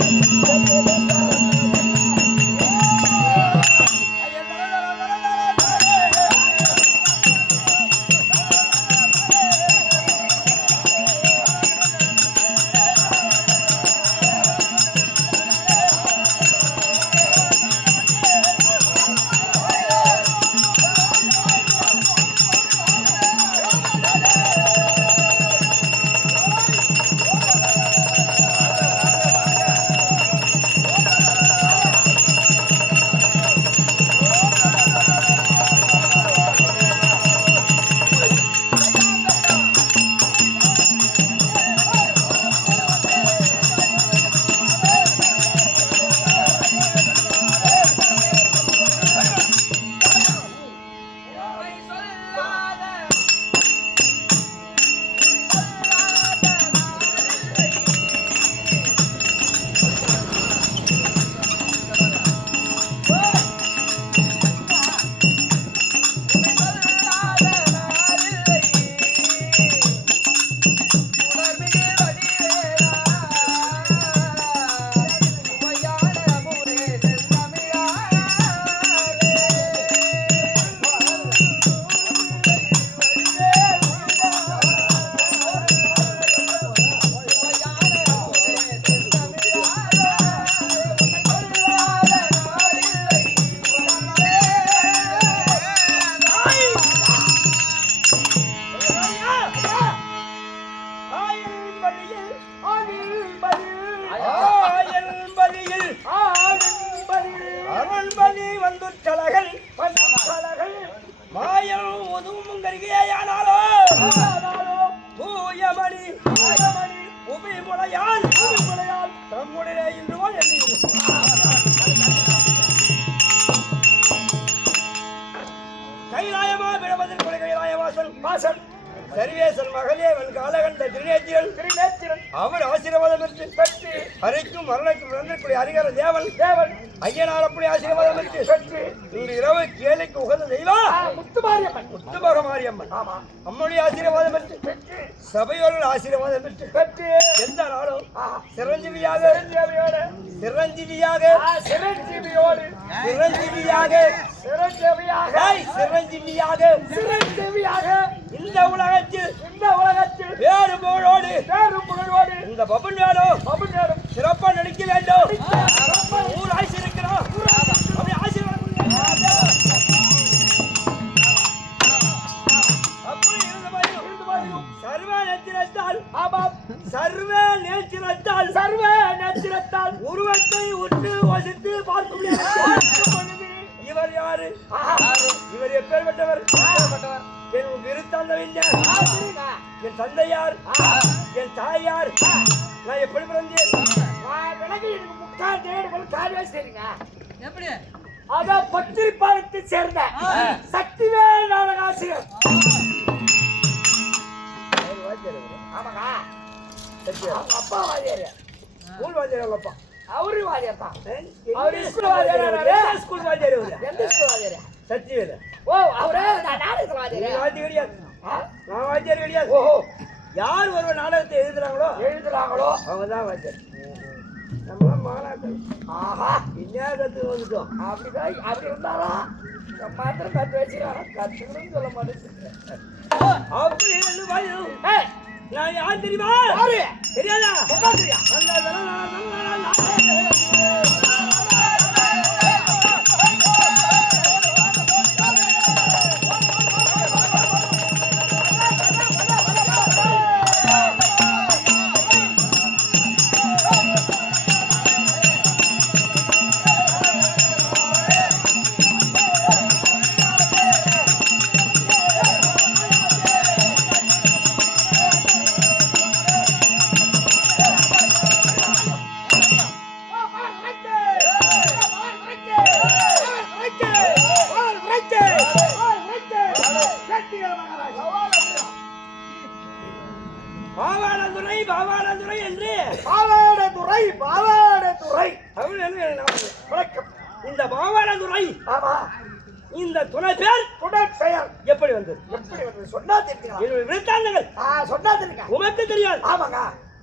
அரண்மனை வந்து சலகல் சலகல் மாயம் உதவும் கருகேயானாலோ தூயமணி தூயமணி உபி முளையால் உபி முளையால் தம்முடைய இன்றுவோ கைலாயமா பிரபதன் கொலை கைலாயவாசன் வாசன் சர்வேசன் மகளே காலகண்ட திருநேத்திரன் திருநேத்திரன் அவர் ஆசீர்வாதம் பெற்று அரைக்கும் மரணைக்கும் இறந்திருக்கூடிய அறிகர தேவன் தேவன். ஐயனார் அப்படி ஆசீர்வாதம் பெற்று பெற்று இன்று இரவு கேளைக்கு உகந்த தெய்வம். முத்துமாரியம்மன். முத்துமக மாரியம்மன் ஆமா. அம்முடைய ஆசீர்வாதம் பெற்று பெற்று சபையோர்கள் ஆசீர்வாதம் பெற்று பெற்று எந்த நாளும் சிரஞ்சீவியாக சிரஞ்சீவியாக சிரஞ்சீவியோடு. சிரஞ்சீவியாக. சிரஞ்சீவியாக. சிரஞ்சீவியாக. சிரஞ்சீவியாக. இந்த உலகத்தில் இந்த உலகத்தில் வேறு புகழோடு வேறு புகழோடு இந்த பபன் வேணும் பபன் வேணும் சிறப்பாக நடிக்க வேண்டும். அதான் பத்திரிப்பாளத்தை சேர்ந்த சக்திவேல் நாடகாசிரியர். ஆமாங்க அவங்க அப்பா வாத்தியார். ஸ்கூல் அவங்க அப்பா. அவரு வாத்தியார் தான். அவரு ஸ்கூல் வாத்தியார் ஸ்கூல் வாத்தியார் அவரு? எந்த ஸ்கூல் சத்தியவேல ஓ அவரே நாடகத்தில் கிடையாது. நான் வாத்தியார் கிடையாது. ஓஹோ. யார் ஒரு நாடகத்தை எழுதுறாங்களோ எழுதுறாங்களோ? அவங்க தான் மாநாட்கள் ஆஹா இந்நேரத்துக்கு வந்துட்டோம் அப்படிதான் அப்படி இருந்தாலும் மாத்திரம் சொல்ல மாட்டேங்குது அப்படி பாரு. நான் யார் தெரியுமா தெரியாதா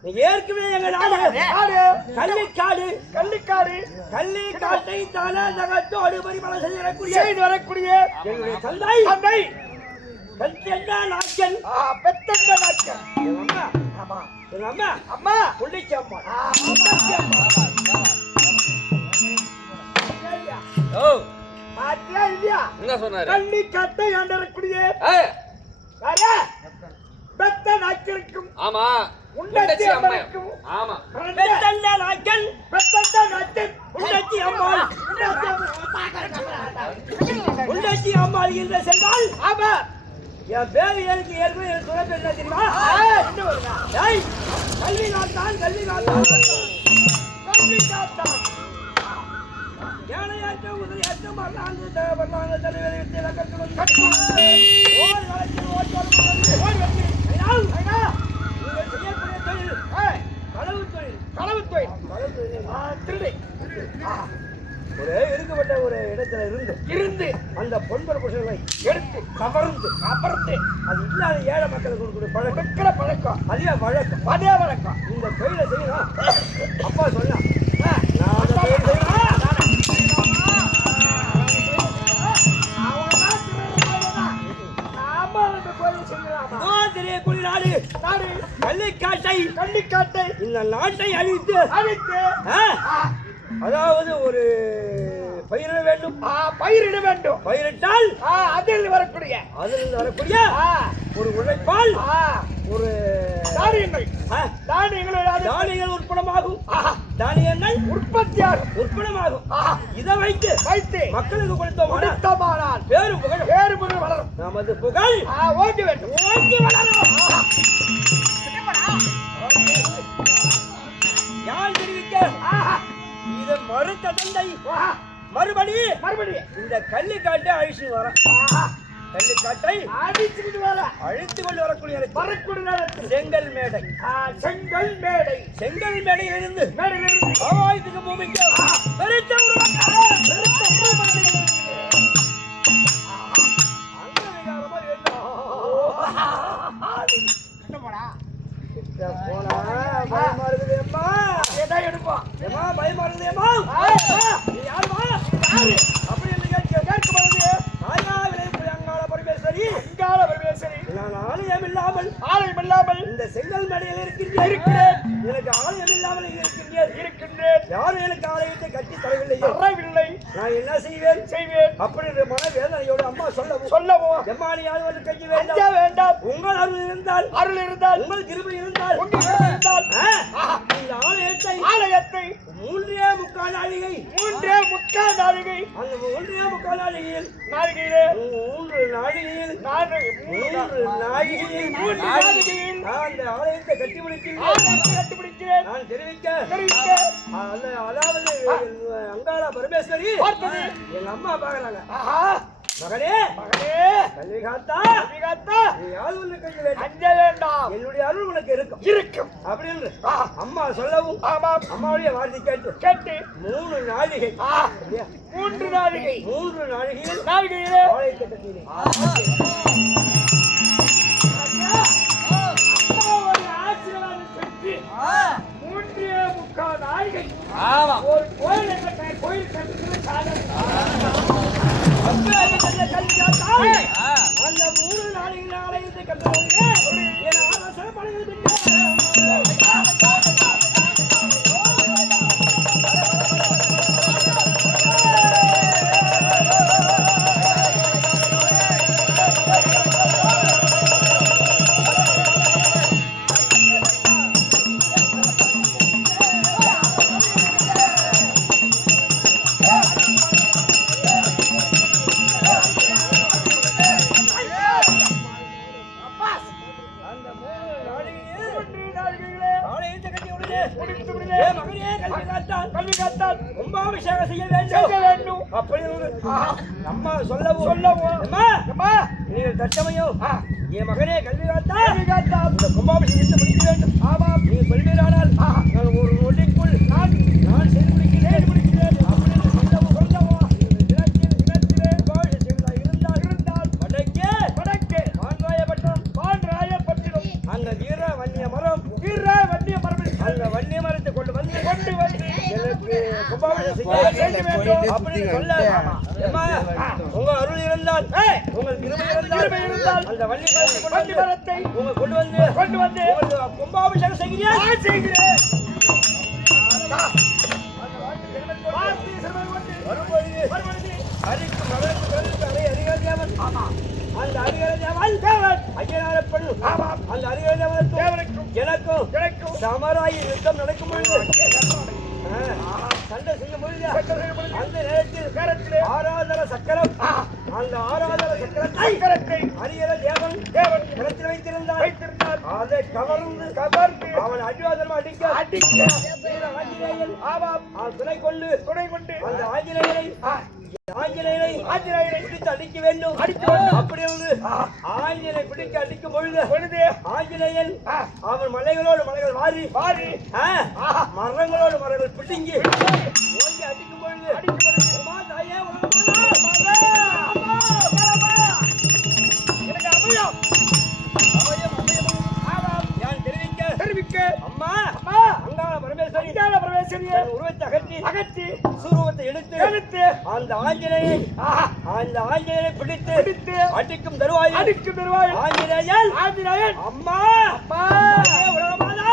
ஏற்கனவே எங்க நாடு. நாடு. கள்ளிக்காடு. கள்ளிக்காடு. கள்ளி காட்டை தானே நகத்தோடு பரிமளம் செய்யக்கூடிய செய்து வரக்கூடிய என்னுடைய தந்தை. தந்தை. ஆ, பெத்தங்க நாட்கள்? எங்க அம்மா. ஆமா. எங்க அம்மா? அம்மா. புள்ளிச்சி அம்மா? ஓ. பாத்தியா இல்லையா? என்ன சொன்னாரு? கள்ளி கட்டை ஆண்டரக்கூடிய யாரு? பெத்த நாட்களுக்கும் ஆமா. உண்டச்சி உண்டச்சி அம்மா. அம்மனுக்கும் ஆமா. பெத்தண்டா நாட்கள் பெத்தங்க நாட்கள் புள்ளச்சி அம்மா. புள்ளச்சி அம்மா என்று சென்றால் ஆமா. என் பேரு எனக்கு ஏற்கனவே என் துறை பேர் என்ன தெரியுமா? கல்வி நாட்டான் கல்வி நாட்டான் கள்ளி காத்தான் யானையாற்ற உதிரியாற்ற மரணாங்க தேவர்களாங்க தலைவரை கட்டுவது. ஓர் காலத்தில் ஓர் காலத்தில் ஓர் வெற்றி. ஐயா, தொழில் தொழில் தொழில் இருக்கப்பட்ட ஒரு இடத்துல இருந்து இருந்து அந்த பொன்பர் புஷங்களை எடுத்து கவர்ந்து அமர்ந்து அது இல்லாத ஏழை மக்களுக்கு கொடுக்கக்கூடிய பழக்கம் பழக்கம் அதே வழக்கம் அதே வழக்கம் இந்த தொழிலை செய்யணும் அப்பா சொன்னா நான் தொழில் செய்யணும் தெரியக்கூடிய நாடு நாடு கள்ளிக்காட்டை கள்ளிக்காட்டை இந்த நாட்டை அழித்து அழித்து அதாவது ஒரு பயிரிட வேண்டும். பயிரிட வேண்டும். பயிரிட்டால் அதில் வரக்கூடிய அதிலிருந்து வரக்கூடிய ஒரு உழைப்பால் ஒரு தானியங்கள். தானியங்கள் தானியங்கள் உற்பத்தமாகும் ஆஹா, தானியங்கள் உற்பத்தியாகும் உற்பத்தமாகும் ஆஹா, இதை வைத்து வைத்து மக்களுக்கு கொடுத்தோம். கொடுத்தமானால் பேரு புகழ் வேறு புகழ் வளரும். நமது புகழ் ஓட்டி வேண்டும். ஓங்கி வளரும். யார் தெரிவிக்க? இது மறுத்த தந்தை மறுபடி மறுபடியும் இந்த கள்ளிக்காட்டை அழிச்சு வர கள்ளிக்காட்டை அடிச்சுக்கிட்டு வர அழித்து கொண்டு வரக்கூடிய வரக்கூடிய நேரத்தில் செங்கல் மேடை ஆ, செங்கல் மேடை செங்கல் மேடையிலிருந்து மேடையிலிருந்து ஆவாயத்துக்கு பூமிக்கு பெருத்த பயமா இருக்குது அம்மா. எதை எடுப்போம் பயமா இருக்குது அம்மா. யாரும்மா? யாரு? அப்படி கேட்க- it. நான் ஆலயம் இல்லாமல் ஆலயம் இல்லாமல் இந்த செங்கல் மேடையில் இருக்கின்றேன். இருக்கிறேன். எனக்கு ஆலயம் இல்லாமல் இருக்கின்றேன். இருக்கின்றேன். யாரும் எனக்கு ஆலயத்தை கட்டி தரவில்லையே? தரவில்லை. நான் என்ன செய்வேன்? செய்வேன். அப்படி என்ற மன வேதனையோடு அம்மா சொல்லவும் சொல்லவும் எம்மானியாவது வந்து கையை வேண்டாம். வேண்டாம். உங்கள் அருள் இருந்தால் அருள் இருந்தால் உங்கள் கிருபை இருந்தால் உங்கள் இருந்தால் இந்த ஆலயத்தை ஆலயத்தை மூன்றே முக்கால் நாழிகை. மூன்றே முக்கால் நாழிகை. அந்த மூன்றே முக்கால் நாழிகையில் நாழிகையிலே மூன்று நாழிகையில் நாடு மூன்று அந்த ஆலயத்தை கட்டி கண்டுபிடிக்கிறேன் நான் தெரிவிக்க தெரிவிக்க அதாவது அங்காளா பரமேஸ்வரி. எங்க அம்மா பாக்குறாங்க மகனே. மகனே. கல்வி காத்தா. அபிகாத்தா நீ யாரு வேண்டும். அஞ்ச வேண்டாம். என்னுடைய அருள் உனக்கு இருக்கும். இருக்கும். அப்படின்னு அம்மா சொல்லவும் ஆமாம். அம்மாவுடைய வார்த்தை கேட்டு. கேட்டு. மூணு இல்லையா? மூன்று நாழிகை. மூன்று நாழிகையில் நாழிகையிலே. ஆலயத்தை கட்டினேன். ஒரு கோயில் கோயில் கட்டுகிற சாதனை அம்மா சொல்லவும். சொல்லவும். அம்மா நீங்கள் ஆ, என் மகனே கல்வி காத்தா காத்தால் இந்த கும்பாபிஷேகத்தை முடிக்க வேண்டும். ஆமாம். நீ சொல்வீரானால் நான் ஒரு நொடிக்குள் நான் நான் செய்து முடிக்கிறேன். முடிக்கிறேன். அப்படின்னு சொல்லவும். சொல்லவும் பாண்டராயப்பட்டினம் அந்த வீர வன்னிய மரம் வீர வண்டிய மரம் எனக்கு கும்பாபிஷேகம் செய்ய வேண்டும் அப்படின்னு சொல்ல ஏம்மா, உங்க அருள் இருந்தால் உங்கள் கிருபை கிருபை இருந்தால் இருந்தால் அந்த வள்ளி மரத்தை கொண்டு வந்து மரத்தை உங்க கொண்டு வந்து கொண்டு வந்து கும்பாபிஷேகம் செய்கிறேன். கொண்டு வரும்பொழுது அரிக்கு மகளுக்கு கருத்து அறை அறிகாதியாவன் அந்த அறிகாதியாவன் தேவன். ஐயனாரப்படும் ஆமாம். அந்த அறிகாதியாவனுக்கும் தேவனுக்கும் எனக்கும் கிடைக்கும் சமராயி யுத்தம் நடக்கும் பொழுது சண்டை செய்யும் பொழுது அந்த நேரத்தில் நேரத்திலே ஆராதன சக்கரம் அந்த ஆராதன சக்கரத்தை அறிகிற தேவன் தேவன் இடத்தில் வைத்திருந்தார். வைத்திருந்தார். அதை கவர்ந்து கவர்ந்து அவன் அடிவாதனம் அடிக்க அடிக்க அவன் துணை கொண்டு துணை கொண்டு அந்த ஆஞ்சநேயரை ஆஞ்சநேயரை ஆஞ்சநேயரை பிடித்து அடிக்க வேண்டும். அப்படி இருந்து ஆஞ்சநேயரை பிடிக்க அடிக்கும் பொழுது பொழுது. ஆஞ்சநேயன் அவன் மலைகளோடு மலைகள் மாறி ஆ, மரங்களோடு மரங்கள் பிடுங்கி அந்த ஆஞ்சநேயை அந்த ஆஞ்சநேயை பிடித்து பிடித்து அடிக்கும் தருவாயில் அடிக்கும் பெருவாய் ஆஞ்சநேயன் ஆஞ்சநாயன். அம்மா. அப்பா. உலகமாதா,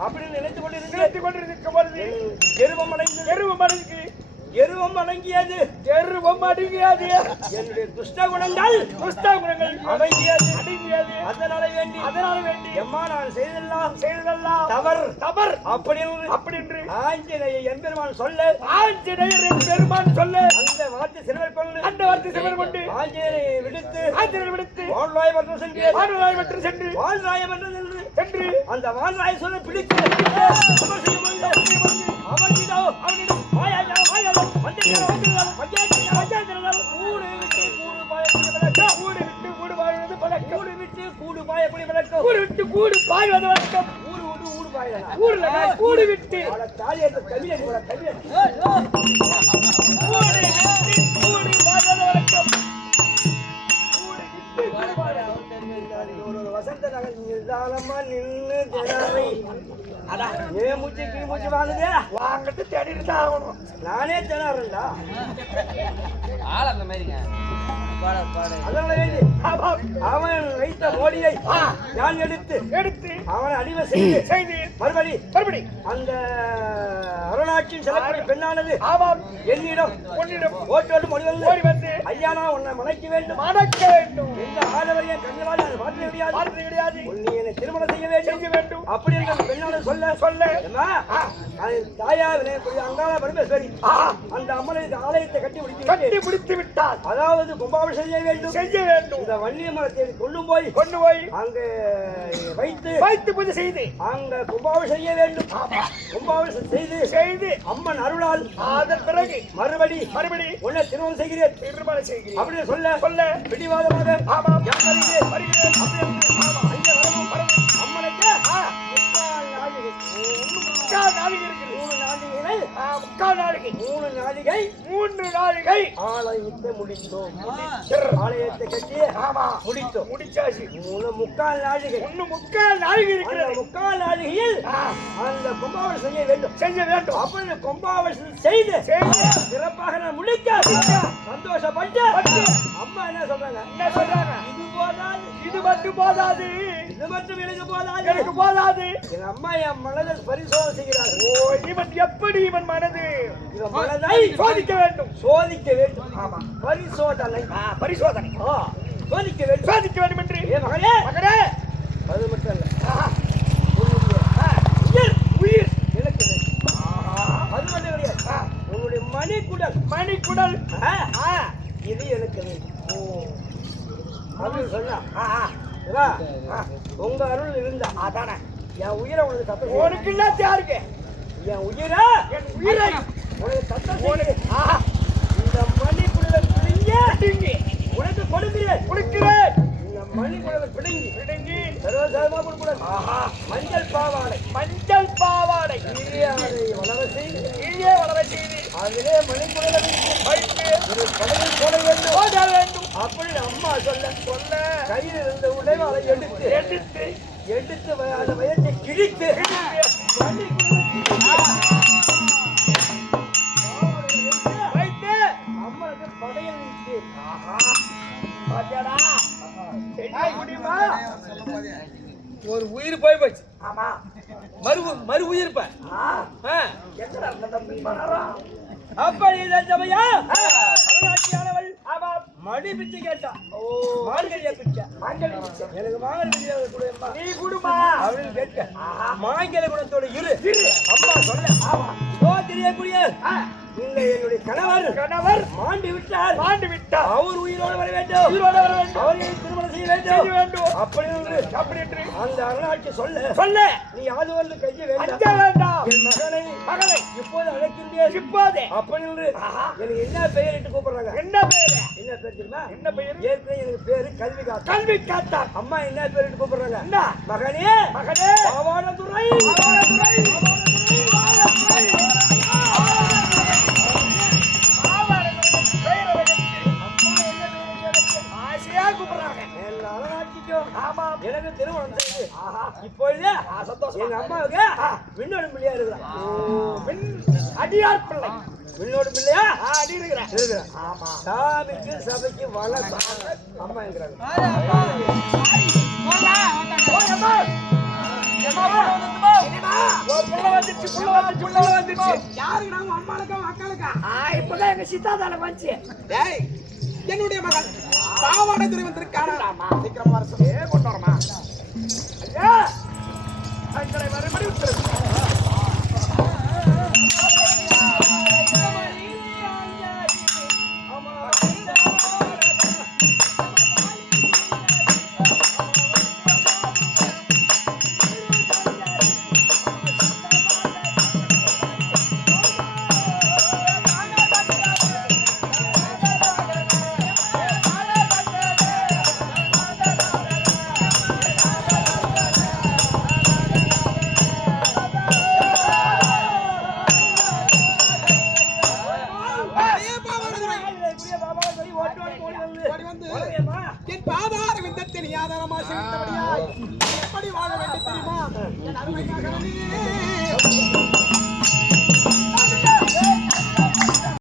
அப்படின்னு நினைத்துக் கொண்டிருந்தேன். நிறுத்திக் கொண்டிருக்கும் பொழுது எருவம் அடைந்தது எருவம் அடங்கி எருவம் அடங்கியது எருவம் அடங்கியது என்னுடைய துஷ்ட குணங்கள் புஸ்தகங்கள் அடங்கியது அடங்கியது அதனால வேண்டி அதனால வேண்டி எம்மா நான் செய்தெல்லாம் செய்ததெல்லாம் தவறு தவறு அப்படி அப்படி என்று ஆஞ்சநேய எம்பெருமான் சொல்ல ஆஞ்சநேயர் என்று பெருமான் சொல்ல அந்த வார்த்தை சிறுவர் கொண்டு அந்த வார்த்தை சிவர் கொண்டு ஆஞ்சநேயை விடுத்து ஆஞ்சநேயர் விடுத்து வான்ராய் மற்றும் சென்றேன் வானராய் வென்று சென்று வான்ராய மற்றும் சென்று சென்று அந்த வான்ராய சொல்ல பிடித்து அவன் அவனிடம் கூடு விட்டு கூடு பாயப்படி விளக்கம் கூடு விட்டு கூடு கூடு விட்டு கூடு பாயப்படி விளக்கம் கூடு விட்டு கூடு ஊரு விட்டு ஊடு பாயலாம் ஊர்ல கூடு விட்டு அவளை தாலி எடுத்து கவியன் கூட கவியன் கூடு விட்டு கூடு பாய்வது வழக்கம் கூடு விட்டு கூடு பாய்வது வசந்த நகர் நிதானமா நின்னு தினமை ஏ மூச்சு கீ மூச்சு வாங்குதே? வாங்கிட்டு தேடிட்டு தான் ஆகணும். நானே திணறேன்டா. ஆள் அந்த மாதிரிங்க. பாட பாட. அதனால வேண்டி ஆமாம் அவன் வைத்த மோடியை நான் எடுத்து எடுத்து அவனை அடிமை செய்து செய்து மறுபடி மறுபடி அந்த அருணாட்சியின் செல்லக்கூடிய பெண்ணானது ஆமாம் என்னிடம் ஓட்டோடு மொழி வந்து ஐயா நான் உன்னை மலைக்க வேண்டும். மணக்க வேண்டும். எந்த ஆடவரைய கண்களால் நான் மாற்ற முடியாது வார்த்தை கிடையாது நீ என்னை திருமணம் செய்ய வேண்டும். செய்ய வேண்டும். அப்படி என்று பெண்ணானது சொல்ல. சொல்ல. அது தாயா வினயக்கூடிய அங்காள பரமேஸ்வரி. அந்த அம்மனுக்கு ஆலயத்தை கட்டி முடித்து கட்டி விட்டு, பிடித்து விட்டால் அதாவது கும்பாபிஷேகம் செய்ய வேண்டும். செய்ய வேண்டும். இந்த வள்ளிய மரத்தை கொண்டு போய் கொண்டு போய் அங்கு வைத்து வைத்து பூஜை செய்து. அங்க கும்பாபிஷேகம் செய்ய வேண்டும். கும்பாபிஷேகம் செய்து செய்து அம்மன் அருளால் அதன் பிறகு மறுபடி மறுபடி உன்னை திருமணம் செய்கிறேன். செய்கிறேன் சொல்ல. சொல்ல. பிடிவாதமாக. ஆமாம். வருகிறேன்? வருகிறேன் அம்மனுக்கு. முக்கால் நாளிகை இருக்குது மூணு முக்கால் நாளிகை மூணு நாழிகை. மூன்று நாளிகை ஆலயத்தை முடித்தோம். ஆலயத்தை கட்டி ஆமா. முடித்தோம். முடிச்சாச்சு. மூணு முக்கால் நாழிகை. ஒண்ணு முக்கால் நாளிகை இருக்கிறது. முக்கால் அந்த கும்பாபிஷேகம் செய்ய வேண்டும். செய்ய வேண்டும். அப்படி கும்பாபிஷேகம் செய்து செய்து சிறப்பாக நான் முடிக்க சந்தோஷப்பட்டு அம்மா என்ன சொல்றாங்க? என்ன சொல்றாங்க? இது போதாது. இது மட்டும் போதாது. இது மட்டும் எனக்கு போதாது. எனக்கு போதாது. எங்க அம்மா என் மனதை பரிசோதனை செய்கிறார் ஓ இவன் எப்படி இவன் மனது? இவன் மனதை சோதிக்க வேண்டும். சோதிக்க வேண்டும். ஆமா. பரிசோதனை. பரிசோதனை. சோதிக்க வேண்டும். சோதிக்க வேண்டும் என்று மகனே மகனே அது மட்டும் இல்ல ஆ, உன்னுடைய ஆ, உயிர் உயிர் எனக்கு வேண்டும். அது மட்டும் கிடையாது ஆ, உன்னுடைய மணிக்குடல் மணிக்குடல். இது எனக்கு அப்படின்னு சொன்னா உங்க அருள் இருந்தா அதானே. என் உயிரை உனக்கு செய்ய- உனக்கு இல்லாத யாருக்கு? என் உயிரை? என் உயிரை. உனக்கு. ஆ, இந்த மணிக்குடலை பிடுங்கி. உனக்கு கொடுக்கிறேன். குடிக்கிறேன். இந்த மணிக்குடலை பிடுங்கி. பிடுங்கி சர்வசாதமா கொடுக்கூடாது. மஞ்சள் பாவாடை. மஞ்சள் பாவாடை. கீழே அதை வளர செய்து. கீழே வளர செய்து. அதிலே மணிக்குடலை வைத்து ஒரு கடலில் போட வேண்டும். போட வேண்டும். அப்படி அம்மா சொல்ல. சொல்ல. கையில் இருந்த உடனே அதை எடுத்து. எடுத்து எடுத்து அந்த வயத்தை கிழித்து மறு மறு உயிர் ப ஆ, ஆ. எத்தனை இருந்த தம்பி மனரம் அப்படி ஆமா மணி பிச்சை கேட்டா. ஓ. மாங்கல்ய பிச்சை. எனக்கு மாங்கல்ய நீ குடுமா? அப்படின்னு கேட்க. மாங்கல்ய குணத்தோட இரு. அம்மா சொல்ல. இதோ தெரியக்கூடிய இந்த என்னுடைய கணவர். கணவர். மாண்டு விட்டார் மாண்டு விட்டார் அவர் உயிரோடு வர வேண்டும். உயிரோடு வர வேண்டும். அவரை வேண்டும். வேண்டும். அப்படி அப்படி என்று அந்த அருணாட்சி சொல்ல. சொல்லு. நீ அது வந்து கையை வேண்டாம். வேண்டாம். என் மகனை மகனை. இப்போது அழைக்கின்றேன். இப்போதே. அப்படி. எனக்கு என்ன பெயர் இட்டு கூப்பிடுறாங்க? என்ன பேரு என்ன பேர் தெரியுமா? என்ன பெயர்? ஏற்கனவே எனக்கு பேரு கல்வி காத்தா கல்வி காத்தார். அம்மா என்ன பேர் இட்டு கூப்பிடுறாங்க? என்ன? மகனே. மகனே. ஆவாரதுரை, ஆவாரதுரை, ஆமாம் எனக்கு திருமணம் செய்து இப்பொழுது சந்தோஷம். எங்க அம்மாவுக்கு விண்ணோடு பிள்ளையா இருக்கிறான் அடியார் பிள்ளை. விண்ணோடு பிள்ளையா? அடி இருக்கிறேன் இருக்கிறான் ஆமா. சாமிக்கு சபைக்கு வளம் அம்மா இருக்கிறாங்க. யாருக்கு நாங்க அம்மாளுக்கா அக்காளுக்கா? இப்பதான் எங்க சித்தாதால வந்துச்சு. டேய் என்னுடைய மகன். பாவாடை துறை வந்திருக்கானா ஆமா. சீக்கிரமா வர சொல்லு கொண்டு வரமா. ஐயா தங்களை மறுபடி